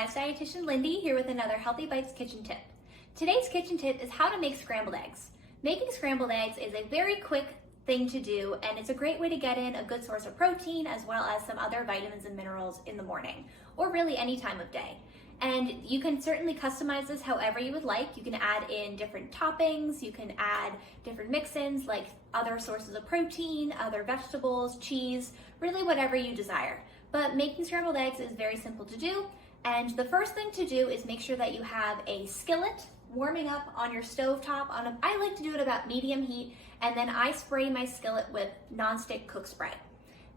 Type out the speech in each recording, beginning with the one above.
Weis Dietitian Lyndi here with another HealthyBites Kitchen Tip. Today's kitchen tip is how to make scrambled eggs. Making scrambled eggs is a very quick thing to do, and it's a great way to get in a good source of protein as well as some other vitamins and minerals in the morning, or really any time of day. And you can certainly customize this however you would like. You can add in different toppings, you can add different mix-ins like other sources of protein, other vegetables, cheese, really whatever you desire. But making scrambled eggs is very simple to do. And the first thing to do is make sure that you have a skillet warming up on your stovetop. I like to do it about medium heat, and then I spray my skillet with nonstick cook spray.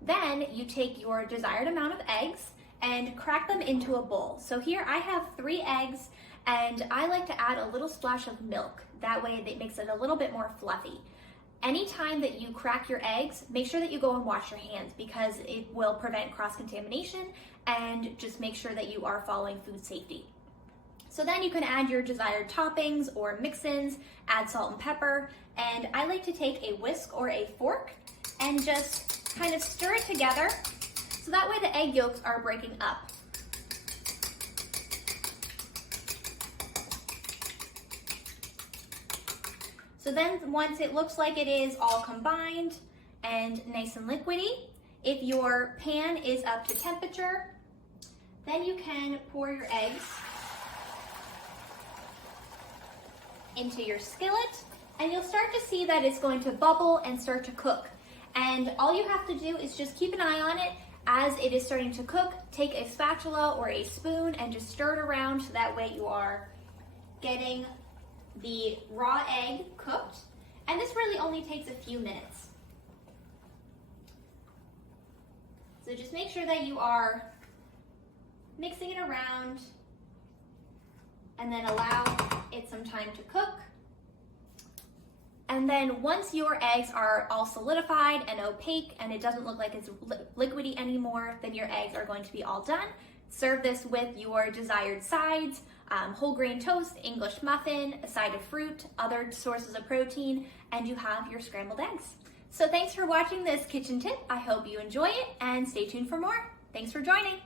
Then you take your desired amount of eggs and crack them into a bowl. So here I have 3 eggs, and I like to add a little splash of milk. That way it makes it a little bit more fluffy. Anytime that you crack your eggs, make sure that you go and wash your hands because it will prevent cross-contamination, and just make sure that you are following food safety. So then you can add your desired toppings or mix-ins, add salt and pepper, and I like to take a whisk or a fork and just kind of stir it together so that way the egg yolks are breaking up. So then once it looks like it is all combined and nice and liquidy, if your pan is up to temperature, then you can pour your eggs into your skillet, and you'll start to see that it's going to bubble and start to cook. And all you have to do is just keep an eye on it as it is starting to cook. Take a spatula or a spoon and just stir it around so that way you are getting the raw egg cooked, and this really only takes a few minutes. So just make sure that you are mixing it around and then allow it some time to cook. And then once your eggs are all solidified and opaque and it doesn't look like it's liquidy anymore, then your eggs are going to be all done. Serve this with your desired sides, whole grain toast, English muffin, a side of fruit, other sources of protein, and you have your scrambled eggs. So thanks for watching this kitchen tip. I hope you enjoy it, and stay tuned for more. Thanks for joining.